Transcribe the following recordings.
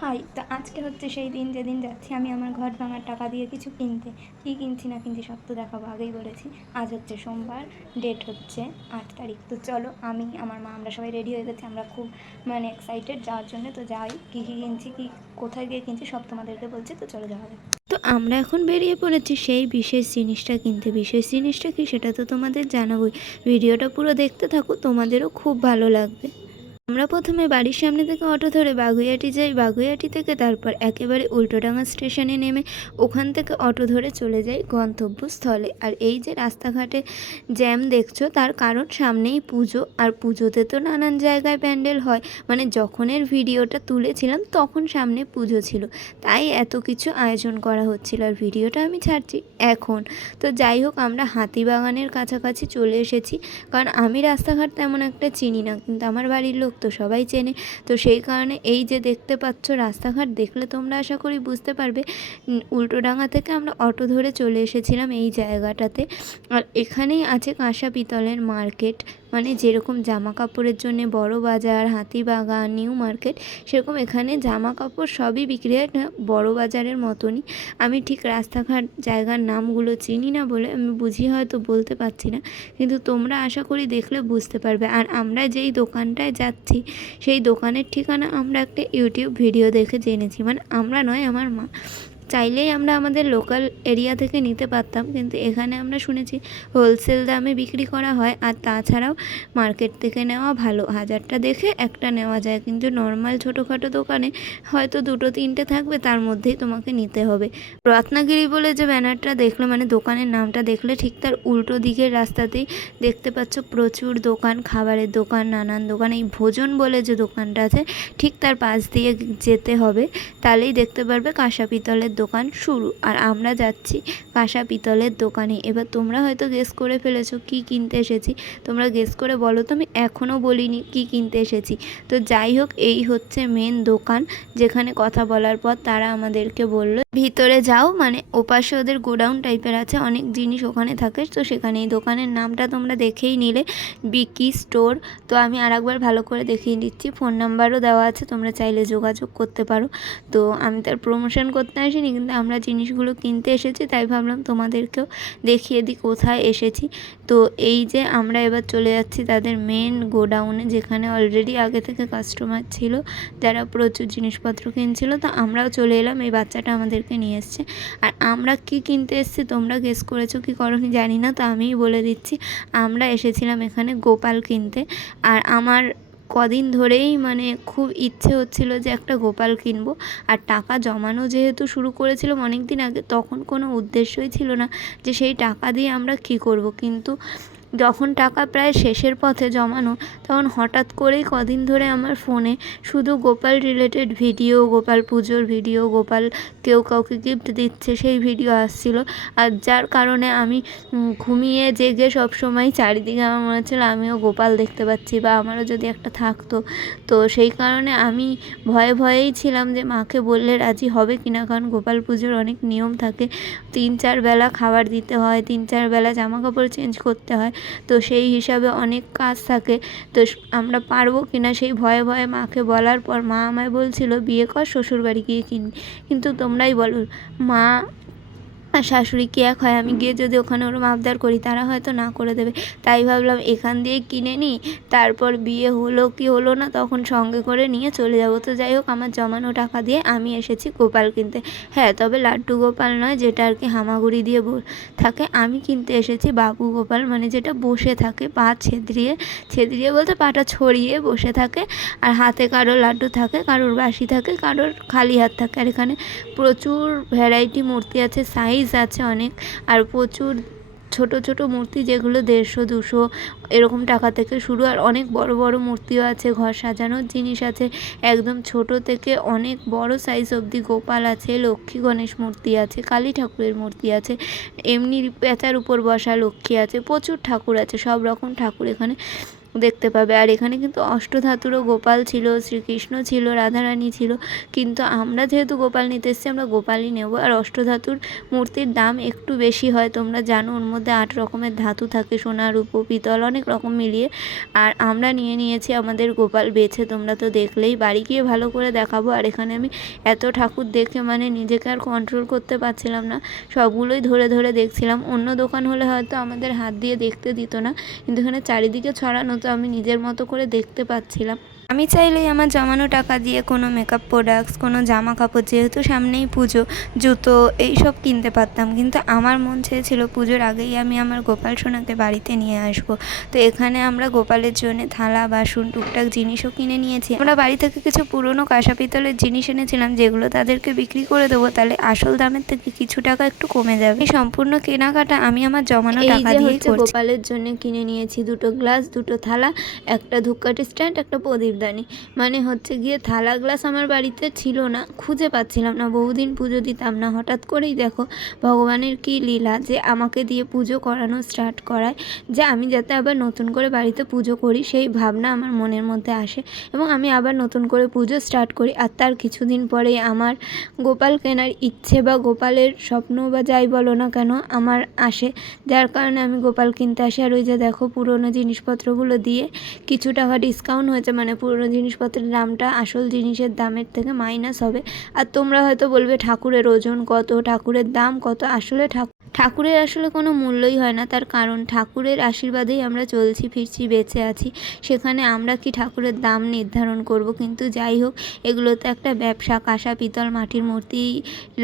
High, তো আজকে হচ্ছে সেই দিন যেদিন যাচ্ছি আমি আমার ঘর ভাঙার টাকা দিয়ে কিছু কিনতে। কী কিনছি না কিনছি সব তো দেখাবো, আগেই বলেছি। আজ হচ্ছে সোমবার, ডেট হচ্ছে 8 তারিখ। তো চলো, আমি আমার মা আমরা সবাই রেডি হয়ে গেছি। আমরা খুব এক্সাইটেড যাওয়ার জন্য। তো যাই, কী কী কিনছি, কী কোথায় গিয়ে কিনছি সব তোমাদেরকে বলছি। তো চলো যাওয়া যাবে। তো আমরা এখন বেরিয়ে পড়েছি সেই বিশেষ জিনিসটা কিনতে। বিশেষ জিনিসটা কি সেটা তো তোমাদের জানাবোই। ভিডিওটা পুরো দেখতে থাকো, তোমাদেরও খুব ভালো লাগবে। আমরা প্রথমে বাড়ির সামনে থেকে অটো ধরে বাগুইআটি যাই। বাগুইআটি থেকে তারপর একেবারে উল্টোডাঙা স্টেশনে নেমে ওখান থেকে অটো ধরে চলে যাই গন্তব্যস্থলে। আর এই যে রাস্তাঘাটে জ্যাম দেখছো, তার কারণ সামনেই পুজো। আর পুজোতে তো নানান জায়গায় প্যান্ডেল হয়, যখনের ভিডিওটা তুলেছিলাম তখন সামনে পুজো ছিল, তাই এত কিছু আয়োজন করা হচ্ছিল। আর ভিডিওটা আমি ছাড়ছি এখন। তো যাই হোক, আমরা হাতিবাগানের কাছাকাছি চলে এসেছি। কারণ আমি রাস্তাঘাট তেমন একটা চিনি না, কিন্তু আমার বাড়ির লোক তো সবাই চেনে। তো সেই কারণে এই যে দেখতে পাচ্ছ রাস্তাঘাট দেখলে তোমরা আশা করি বুঝতে পারবে। উল্টোডাঙা থেকে আমরা অটো ধরে চলে এসেছিলাম এই জায়গাটাতে। আর এখানেই আছে কাঁসা পিতলের মার্কেট, যেরকম জামা কাপড়ের জন্য বড় বাজার, হাতিবাগান, নিউ মার্কেট, সেরকম এখানে জামা কাপড় সবই বিক্রি হয় বড় বাজারের মতনই। আমি ঠিক রাস্তাঘাট জায়গার নামগুলো চিনি না বলে আমি বুঝিয়ে হয়তো বলতে পারছি না, কিন্তু তোমরা আশা করি দেখলে বুঝতে পারবে। আর আমরা যেই দোকানটায় যাচ্ছি সেই দোকানের ঠিকানা আমরা একটা ইউটিউব ভিডিও দেখে জেনেছি। আমরা নয়, আমার মা। চাইলেই আমরা আমাদের লোকাল এরিয়া থেকে নিতে পারতাম, কিন্তু এখানে আমরা শুনেছি হোলসেল দামে বিক্রি করা হয়। আর তাছাড়াও মার্কেট থেকে নেওয়া ভালো, 1000টা দেখে একটা নেওয়া যায়, কিন্তু নর্মাল ছোটোখাটো দোকানে হয়তো 2-3টে থাকবে, তার মধ্যেই তোমাকে নিতে হবে। রত্নাগিরি বলে যে ব্যানারটা দেখলে, দোকানের নামটা দেখলে, ঠিক তার উল্টো দিকের রাস্তাতেই দেখতে পাচ্ছ প্রচুর দোকান, খাবারের দোকান, নানান দোকান। এই ভোজন বলে যে দোকানটা আছে, ঠিক তার পাশ দিয়ে যেতে হবে, তাহলেই দেখতে পারবে কাঁসা পিতলের দোকান শুরু। আর আমরা যাচ্ছি কাঁসা পিতলের দোকানে। এবার তোমরা হয়তো গেস করে ফেলেছো কি কিনতে এসেছি। তোমরা গেস করে বলো তো, আমি এখনও বলিনি কি কিনতে এসেছি। তো যাই হোক, এই হচ্ছে মেন দোকান, যেখানে কথা বলার পর তারা আমাদেরকে বললো ভিতরে যাও। ওপাশে ওদের গোডাউন টাইপের আছে, অনেক জিনিস ওখানে থাকে। তো সেখানে এই দোকানের নামটা তোমরা দেখেই নিলে, বিকি স্টোর। তো আমি আরেকবার ভালো করে দেখিয়ে দিচ্ছি, ফোন নাম্বারও দেওয়া আছে, তোমরা চাইলে যোগাযোগ করতে পারো। তো আমি তার প্রমোশন করতে আসিনি, কিন্তু আমরা জিনিসগুলো কিনতে এসেছি, তাই ভাবলাম তোমাদেরকেও দেখিয়ে দিই কোথায় এসেছি। তো এই যে আমরা এবার চলে যাচ্ছি তাদের মেন গোডাউনে, যেখানে অলরেডি আগে থেকে কাস্টমার ছিল যারা প্রচুর জিনিসপত্র কিনছিল। তো আমরাও চলে এলাম, এই বাচ্চাটা আমাদেরকে নিয়ে এসছে। আর আমরা কি কিনতে এসেছি তোমরা গেস করেছো কি করোনি জানি না, তো আমিই বলে দিচ্ছি। আমরা এসেছিলাম এখানে গোপাল কিনতে। আর আমার কদিন ধরেই খুব ইচ্ছে হচ্ছিল যে একটা গোপাল কিনবো। আর টাকা জমানো যেহেতু শুরু করেছিলাম অনেক দিন আগে, তখন কোনো উদ্দেশ্যই ছিল না যে সেই টাকা দিয়ে আমরা কী করব। কিন্তু যখন টাকা প্রায় শেষের পথে জমানো, তখন হঠাৎ করেই কদিন ধরে আমার ফোনে শুধু গোপাল রিলেটেড ভিডিও, গোপাল পুজোর ভিডিও, গোপাল কেউ কাউকে গিফট দিচ্ছে সেই ভিডিও আসছিল। আর যার কারণে আমি ঘুমিয়ে জেগে সবসময় চারিদিকে আমার মনে হচ্ছিলো আমিও গোপাল দেখতে পাচ্ছি, বা আমারও যদি একটা থাকতো। তো সেই কারণে আমি ভয়ে ভয়েই ছিলাম যে মাকে বললে রাজি হবে কিনা, কারণ গোপাল পুজোর অনেক নিয়ম থাকে। 3-4 বেলা খাবার দিতে হয়, 3-4 বেলা জামা কাপড় চেঞ্জ করতে হয়। তো সেই হিসাবে অনেক কাজ থাকে। তো আমরা পারবো কিনা সেই ভয়ে ভয়ে মাকে বলার পর মা আমায় বলছিল বিয়ে কর, শ্বশুরবাড়ি গিয়ে কিনবি। কিন্তু তোমরাই বলো, মা আর শাশুড়ি কি এক হয়? আমি গিয়ে যদি ওখানে ওরম আবদার করি, তারা হয়তো না করে দেবে। তাই ভাবলাম এখান দিয়েই কিনে নিই, তারপর বিয়ে হলো কি হলো না তখন সঙ্গে করে নিয়ে চলে যাবো। তো যাই হোক, আমার জমানো টাকা দিয়ে আমি এসেছি গোপাল কিনতে। হ্যাঁ, তবে লাড্ডু গোপাল নয়, যেটা আর কি হামাগুড়ি দিয়ে থাকে। আমি কিনতে এসেছি বাবু গোপাল, যেটা বসে থাকে, পা ছেদ্রিয়ে, ছেদ্রিয়ে বলতে পাটা ছড়িয়ে বসে থাকে। আর হাতে কারোর লাড্ডু থাকে, কারোর বাঁশি থাকে, কারোর খালি হাত থাকে। আর এখানে প্রচুর ভ্যারাইটি মূর্তি আছে, সাইজ আছে অনেক। আর প্রচুর ছোট ছোট মূর্তি, যেগুলো 150-200 এরকম টাকা থেকে শুরু। আর অনেক বড় বড় মূর্তিও আছে, ঘর সাজানোর জিনিস আছে, একদম ছোট থেকে অনেক বড় সাইজ অবধি গোপাল আছে, লক্ষ্মী গণেশ মূর্তি আছে, কালী ঠাকুরের মূর্তি আছে, এমনি পেঁচার উপর বসা লক্ষ্মী আছে, প্রচুর ঠাকুর আছে, সব রকম ঠাকুর এখানে দেখতে পাবে। আর এখানে কিন্তু অষ্টধাতুরও গোপাল ছিল, শ্রীকৃষ্ণ ছিল, রাধারানী ছিল, কিন্তু আমরা যেহেতু গোপাল নিতে এসেছি আমরা গোপালই নেব। আর অষ্টধাতুর মূর্তির দাম একটু বেশি হয়, তোমরা জানো ওর মধ্যে 8 রকমের ধাতু থাকে, সোনা, রূপো, পিতল অনেক রকম মিলিয়ে। আর আমরা নিয়েছি আমাদের গোপাল বেছে, তোমরা তো দেখলেই। বাড়ি গিয়ে ভালো করে দেখাবো। আর এখানে আমি এত ঠাকুর দেখে মানে নিজেকে আর কন্ট্রোল করতে পারছিলাম না, সবগুলোই ধরে ধরে দেখছিলাম। অন্য দোকান হলে হয়তো আমাদের হাত দিয়ে দেখতে দিত না, কিন্তু এখানে চারিদিকে ছড়ানো, তো আমি নিজের মতো করে দেখতে পাচ্ছিলাম। আমি চাইলেই আমার জমানো টাকা দিয়ে কোনো মেকআপ প্রোডাক্টস, কোনো জামা কাপড়, যেহেতু সামনেই পুজো, জুতো এইসব কিনতে পারতাম, কিন্তু আমার মন চেয়েছিল পুজোর আগেই আমি আমার গোপাল সোনাকে বাড়িতে নিয়ে আসবো। তো এখানে আমরা গোপালের জন্য থালা, বাসন, টুকটাক জিনিসও কিনে নিয়েছি। আমরা বাড়ি থেকে কিছু পুরনো কাঁসা পিতলের জিনিস এনেছিলাম, যেগুলো তাদেরকে বিক্রি করে দেবো, তাহলে আসল দামের থেকে কিছু টাকা একটু কমে যাবে। এই সম্পূর্ণ কেনাকাটা আমি আমার জমানো টাকা দিয়েই করছি। গোপালের জন্য কিনে নিয়েছি 2টো গ্লাস, 2টো থালা, একটা ধূপকাঠি স্ট্যান্ড, একটা প্রদীপদানি। মানে হচ্ছে গিয়ে থালা গ্লাস আমার বাড়িতে ছিল না, খুঁজে পাচ্ছিলাম না, বহুদিন পুজো দিতাম না। হঠাৎ করেই দেখো ভগবানের কী লীলা যে আমাকে দিয়ে পুজো করানো স্টার্ট করায়, যে আমি যাতে আবার নতুন করে বাড়িতে পুজো করি সেই ভাবনা আমার মনের মধ্যে আসে, এবং আমি আবার নতুন করে পুজো স্টার্ট করি। আর তার কিছুদিন পরে আমার গোপাল কেনার ইচ্ছে বা গোপালের স্বপ্ন বা যাই বলো না কেন আমার আসে, যার কারণে আমি গোপাল কিনতে আসি। আর ওই যে দেখো পুরোনো জিনিসপত্রগুলো দিয়ে কিছু টাকা ডিসকাউন্ট হয়েছে, মানে পুরোনো জিনিসপত্রের দামটা আসল জিনিসের দামের থেকে মাইনাস হবে। আর তোমরা হয়তো বলবে ঠাকুরের ওজন কত, ঠাকুরের দাম কত। আসলে ঠাকুরের আসলে কোনো মূল্যই হয় না, তার কারণ ঠাকুরের আশীর্বাদেই আমরা চলছি ফিরছি, বেঁচে আছি। সেখানে আমরা কি ঠাকুরের দাম নির্ধারণ করব? কিন্তু যাই হোক, এগুলো তো একটা ব্যবসা। কাঁসা, পিতল, মাটির মূর্তি,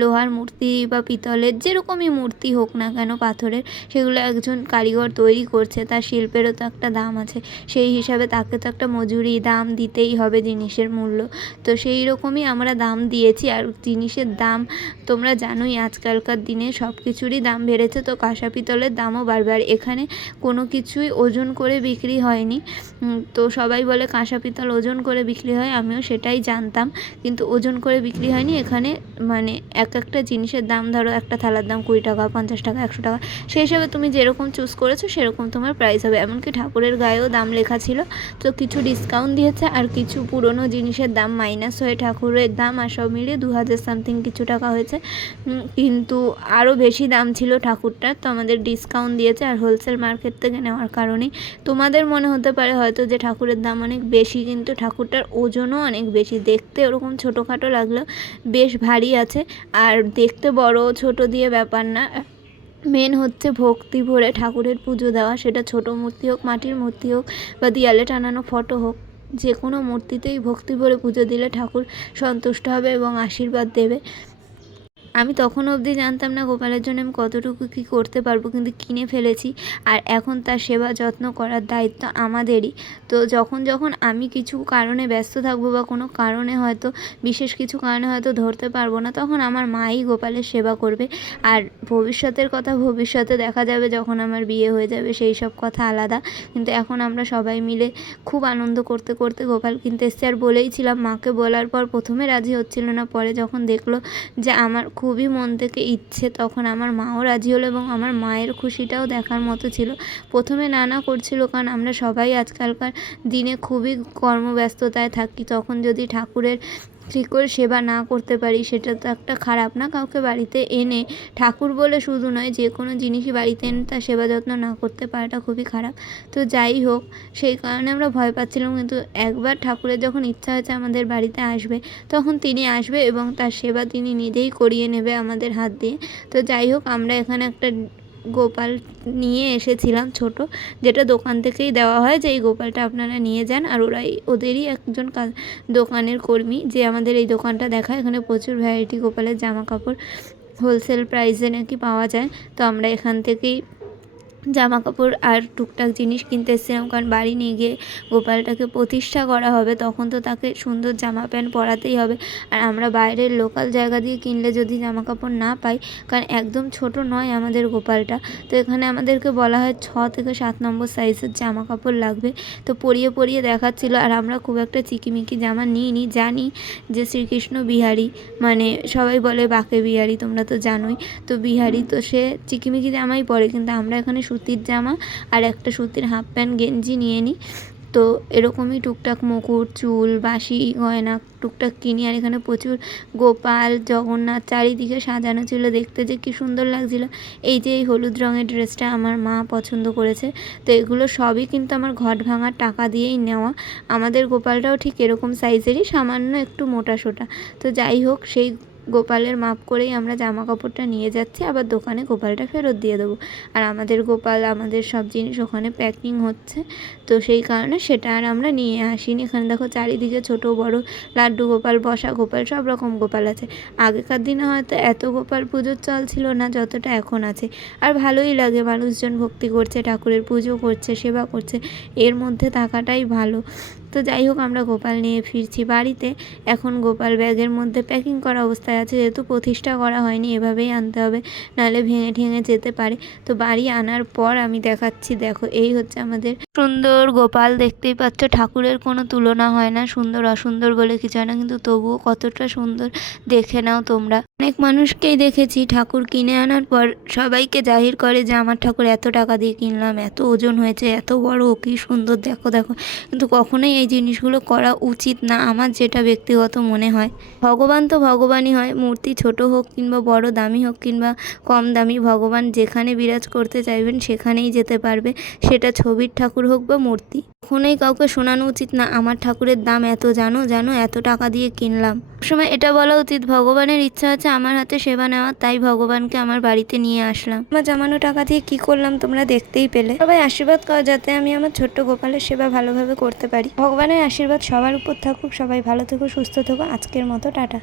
লোহার মূর্তি বা পিতলের, যেরকমই মূর্তি হোক না কেন, পাথরের, সেগুলো একজন কারিগর তৈরি করছে, তার শিল্পেরও তো একটা দাম আছে। সেই হিসাবে তাকে তো একটা মজুরি দাম দিতেই হবে জিনিসের মূল্য। তো সেই রকমই আমরা দাম দিয়েছি। আর জিনিসের দাম তোমরা জানোই, আজকালকার দিনে সব কিছুরই দাম বেড়েছে, তো কাঁসা পিতলের দামও বাড়বে। আর এখানে কোনো কিছুই ওজন করে বিক্রি হয়নি। তো সবাই বলে কাঁসা পিতল ওজন করে বিক্রি হয়, আমিও সেটাই জানতাম, কিন্তু ওজন করে বিক্রি হয়নি এখানে। মানে একটা জিনিসের দাম, ধরো একটা থালার দাম 20 টাকা, 50 টাকা, 100 টাকা, সেই হিসাবে তুমি যেরকম চুজ করেছো সেরকম তোমার প্রাইস হবে। এমনকি ঠাকুরের গায়েও দাম লেখা ছিল, তো কিছু ডিসকাউন্ট দিয়েছে আর কিছু পুরনো জিনিসের দাম মাইনাস হয়ে ঠাকুরের দাম আর সব মিলিয়ে 2000 সামথিং কিছু টাকা হয়েছে। কিন্তু আরও বেশি দাম ছিল ঠাকুরটার, তো আমাদের ডিসকাউন্ট দিয়েছে। আর হোলসেল মার্কেট থেকে নেওয়ার কারণেই তোমাদের মনে হতে পারে হয়তো যে ঠাকুরের দাম অনেক বেশি, কিন্তু ঠাকুরটার ওজনও অনেক বেশি। দেখতে ওরকম ছোটোখাটো লাগলেও বেশ ভারী আছে। আর দেখতে বড় ছোট দিয়ে ব্যাপার না, মেন হচ্ছে ভক্তি ভরে ঠাকুরের পুজো দেওয়া। সেটা ছোট মূর্তি হোক, মাটির মূর্তি হোক, বা দেয়ালে টানানো ফটো হোক, যে কোনো মূর্তিতেই ভক্তি ভরে পুজো দিলে ঠাকুর সন্তুষ্ট হবে এবং আশীর্বাদ দেবে। আমি তখন অবধি জানতাম না গোপালের জন্য আমি কতটুকু কী করতে পারবো, কিন্তু কিনে ফেলেছি। আর এখন তার সেবা যত্ন করার দায়িত্ব আমাদেরই। তো যখন আমি কিছু কারণে ব্যস্ত থাকবো বা কোনো কারণে হয়তো, বিশেষ কিছু কারণে হয়তো ধরতে পারবো না, তখন আমার মাই গোপালের সেবা করবে। আর ভবিষ্যতের কথা ভবিষ্যতে দেখা যাবে, যখন আমার বিয়ে হয়ে যাবে সেই সব কথা আলাদা। কিন্তু এখন আমরা সবাই মিলে খুব আনন্দ করতে করতে গোপাল কিনতে এসেছি। আর বলেইছিলাম, মাকে বলার পর প্রথমে রাজি হচ্ছিল না, পরে যখন দেখলো যে আমার খুবই মন থেকে ইচ্ছে, তখন আমার মাও রাজি হলো, এবং আমার মায়ের খুশিটাও দেখার মতো ছিল। প্রথমে না করছিল, কারণ আমরা সবাই আজকালকার দিনে খুবই কর্মব্যস্ততায় থাকি, তখন যদি ঠাকুরের ঠিক করে সেবা না করতে পারি সেটা তো একটা খারাপ না। কাউকে বাড়িতে এনে, ঠাকুর বলে শুধু নয়, যে কোনো জিনিসই বাড়িতে এনে তার সেবা যত্ন না করতে পারাটা খুবই খারাপ। তো যাই হোক, সেই কারণে আমরা ভয় পাচ্ছিলাম। কিন্তু একবার ঠাকুরের যখন ইচ্ছা হয়েছে আমাদের বাড়িতে আসবে, তখন তিনি আসবে এবং তার সেবা তিনি নিজেই করিয়ে নেবে আমাদের হাত দিয়ে। তো যাই হোক, আমরা এখানে একটা গোপাল নিয়ে এসেছিলাম ছোট, যেটা দোকান থেকেই দেওয়া হয় যে এই গোপালটা আপনারা নিয়ে যান। আর ওদেরই একজন দোকানের কর্মী যে আমাদের এই দোকানটা দেখায়। এখানে প্রচুর ভ্যারাইটি গোপালের জামা কাপড় হোলসেল প্রাইসে নাকি পাওয়া যায়। তো আমরা এখান থেকেই জামা কাপড় আর টুকটাক জিনিস কিনতে এসেছিলাম, কারণ বাড়ি নিয়ে গিয়ে গোপালটাকে প্রতিষ্ঠা করা হবে, তখন তো তাকে সুন্দর জামা প্যান্ট পরাতেই হবে। আর আমরা বাইরের লোকাল জায়গা দিয়ে কিনলে যদি জামা কাপড় না পাই, কারণ একদম ছোট নয় আমাদের গোপালটা, তো এখানে আমাদেরকে বলা হয় 6 থেকে 7 নম্বর সাইজের জামা কাপড় লাগবে। তো পরিয়ে দেখাচ্ছিলো। আর আমরা খুব একটা চিকিমিকি জামা নিইনি, জানি যে শ্রীকৃষ্ণ বিহারি, মানে সবাই বলে বাঁকে বিহারি, তোমরা তো জানোই। তো বিহারি, তো সে চিকিমিকি জামাই পরে, কিন্তু আমরা এখানে সুতির জামা আর একটা সুতির হাফ প্যান্ট গেঞ্জি নিয়ে নিই। তো এরকমই টুকটাক মুকুট, চুল, বাঁশি, গয়না টুকটাক কিনি। আর এখানে প্রচুর গোপাল, জগন্নাথ চারিদিকে সাজানো ছিল, দেখতে যে কী সুন্দর লাগছিল। এই যে এই হলুদ রঙের ড্রেসটা আমার মা পছন্দ করেছে। তো এগুলো সবই কিন্তু আমার ঘট ভাঙার টাকা দিয়েই নেওয়া। আমাদের গোপালটাও ঠিক এরকম সাইজেরই, সামান্য একটু মোটাসোটা। তো যাই হোক, সেই গোপালের মাপ করেই আমরা জামা কাপড়টা নিয়ে যাচ্ছি, আবার দোকানে গোপালটা ফেরত দিয়ে দেবো। আর আমাদের গোপাল, আমাদের সব জিনিস ওখানে প্যাকিং হচ্ছে, তো সেই কারণে সেটা আর আমরা নিয়ে আসিনি। এখানে দেখো চারিদিকে ছোট বড় লাড্ডু গোপাল, বসা গোপাল, সব রকম গোপাল আছে। আগেকার দিনে হয়তো এত গোপাল পুজোর চল ছিল না যতটা এখন আছে। আর ভালোই লাগে, মানুষজন ভক্তি করছে, ঠাকুরের পুজো করছে, সেবা করছে, এর মধ্যে থাকাটাই ভালো। তো যাই হোক, আমরা গোপাল নিয়ে ফিরছি বাড়িতে। এখন গোপাল ব্যাগের মধ্যে প্যাকিং করা অবস্থায় আছে, যেহেতু প্রতিষ্ঠা করা হয়নি, এভাবেই আনতে হবে, নাহলে ভেঙে ঠেঙে যেতে পারে। তো বাড়ি আনার পর আমি দেখাচ্ছি, দেখো এই হচ্ছে আমাদের সুন্দর গোপাল। দেখতেই পাচ্ছ, ঠাকুরের কোনো তুলনা হয় না, সুন্দর অসুন্দর বলে কিছু হয় না, কিন্তু তবুও কতটা সুন্দর দেখে নাও তোমরা। অনেক মানুষকেই দেখেছি ঠাকুর কিনে আনার পর সবাইকে জাহির করে যে আমার ঠাকুর এত টাকা দিয়ে কিনলাম, এত ওজন হয়েছে, এত বড়, কী সুন্দর, দেখো দেখো। কিন্তু কখনোই এই জিনিসগুলো করা উচিত না, আমার যেটা ব্যক্তিগত মনে হয়। ভগবান তো ভগবানই হয়, মূর্তি ছোট হোক কিংবা বড়, দামি হোক কিংবা কম দামি, ভগবান যেখানে বিরাজ করতে চাইবেন সেখানেই যেতে পারবে, সেটা ছবির ঠাকুর হোক বা মূর্তি। কখনোই কাউকে শোনানো উচিত না আমার ঠাকুরের দাম এত, জানো জানো, এত টাকা দিয়ে কিনলাম। সময় এটা বলা উচিত, ভগবানের ইচ্ছা আছে আমার হাতে সেবা নেওয়া, তাই ভগবানকে আমার বাড়িতে নিয়ে আসলাম। আমার জমানো টাকা দিয়ে কি করলাম তোমরা দেখতেই পেলে। সবাই আশীর্বাদ করো যাতে আমি আমার ছোট্ট গোপালের সেবা ভালোভাবে করতে পারি। ভগবানের আশীর্বাদ সবার উপর থাকুক, সবাই ভালো থেকো, সুস্থ থেকো। আজকের মতো টাটা।